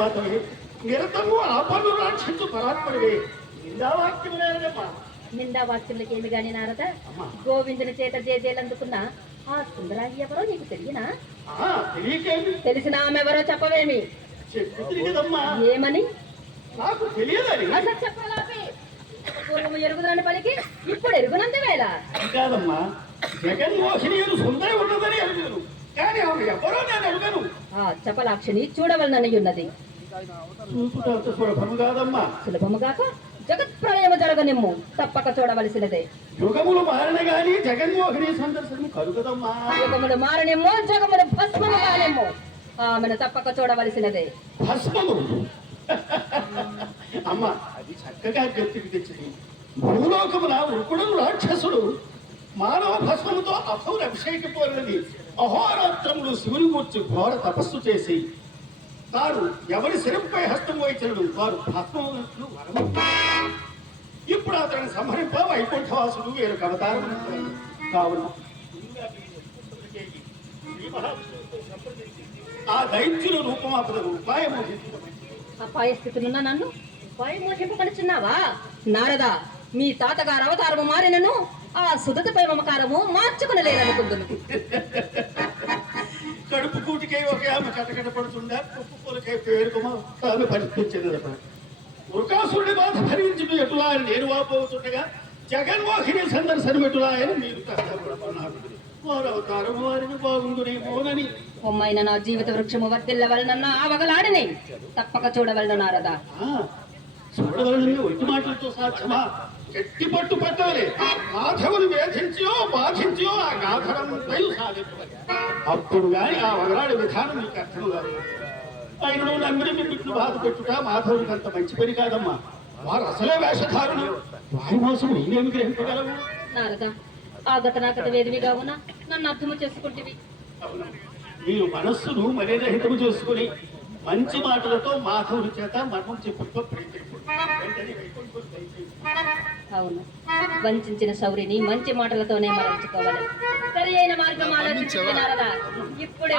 మాతవే నిరతము ఆ పనులు రక్షించు పరాత్మడివే నిందావాక్యములేనమ్మా. నిందావాక్యములకి ఏమి గాని నారద, గోవిందుని చేత జేజేలందుకున్న ఆ సుందరాంగి ఎవరో నీకు తెలియనా? తెలియకేమి? తెలిసిన ఆమె ఎవరో చెప్పవేమి? చెప్తుంది కదమ్మా. ఏమని? నాకు తెలియదని. అసలు చెప్పలాపి పూర్వము ఎరుగుదని పలికి ఇప్పుడు ఎరుగునంత వేళ కాదమ్మా, జగన్మోహిని సుందరి ఉన్నదని అడుగును, కానీ ఆమె ఎవరో నేను అడుగను. ఆ చపలాక్షిని చూడవలనని ఉన్నది. చూపుట సులభము కాదమ్మా. సులభము కాక జగత్ ప్రళయము జరగనిమ్ము, తప్పక చూడవలసినదే. యుగములు మారిన గాని జగన్మోహిని సందర్శనము కలుగదమ్మా. యుగములు మారనిమ్ము, జగములు భస్మము కానిమ్ము, ఆమెను తప్పక చూడవలసినదే. భస్మము అమ్మ, అది చక్కగా గట్టికి తెచ్చింది. భూలోకమున వృకుడు రాక్షసుడు మానవ భస్మముతో అసౌరు అభిషేకపోయినది అహోరాత్రములు శివుని కూర్చి ఘోర తపస్సు చేసి తాను ఎవరి శిరంపై హస్తం వహించడు వారు భస్మమునట్లు వరము. ఇప్పుడు అతని సంహరింప వైకుంఠవాసుడు వేరొక అవతారం కావున ఆ దైత్యుల రూపమాపదకు ఉపాయము అపాయ స్థితులున్న నన్ను ఉపాయమోహింపకొనిచున్నావా? నారదా, మీ తాతగారు అవతారము మారినను ఆ సుదతిపై మమకారము మార్చుకునలేదనుకుందును. కడుపు కూటికై ఒక ఆమె కటకట పడుతుందా, కుప్పు కూరకై పేరుకమో తాను పరిస్థితించినదట. వృకాసురుడి బాధ భరించి ఎటులా అని నేను వాపోతుండగా జగన్మోహిని సందర్శనం ఎటులా అని మీరు కష్టపడుతున్నారు. వారు అవతారము వారిని బాగుండునేమోనని. ఒమ్మైన నా జీవిత వృక్షము వర్తిల్లవలనన్న ఆ వగలాడిని తప్పక చూడవలను నారదా. చూడవలని ఒట్టి మాటలతో సాధ్యమా? గట్టి పట్టు పట్టాలి. మాధవుని వేధించో బాధించో ఆ గాథరంపై సాధించాలి. అప్పుడు గాని ఆ వగలాడి విధానం నీకు అర్థం కాదు. ఆయన నమ్మిని మిట్లు బాధ పెట్టుట మాధవునికి అంత మంచి పని కాదమ్మా. వారు అసలే వేషధారులు, వారి మోసం నేనేమి గ్రహించగలవు? నారదా, ఆ గతనాగత వేదివిగా ఉన్న నన్ను అర్థము చేసుకుంటేవి. మీరు మనస్సును మర్యాదహితము చేసుకుని మంచి మాటలతో మాధవుని చేత మర్మం చెప్పుకో అవును, వంచిన శౌరిని మంచి మాటలతోనే మరల్చుకోవాలి. సరి అయిన మార్గం ఆలోచించి నారదా. ఇప్పుడే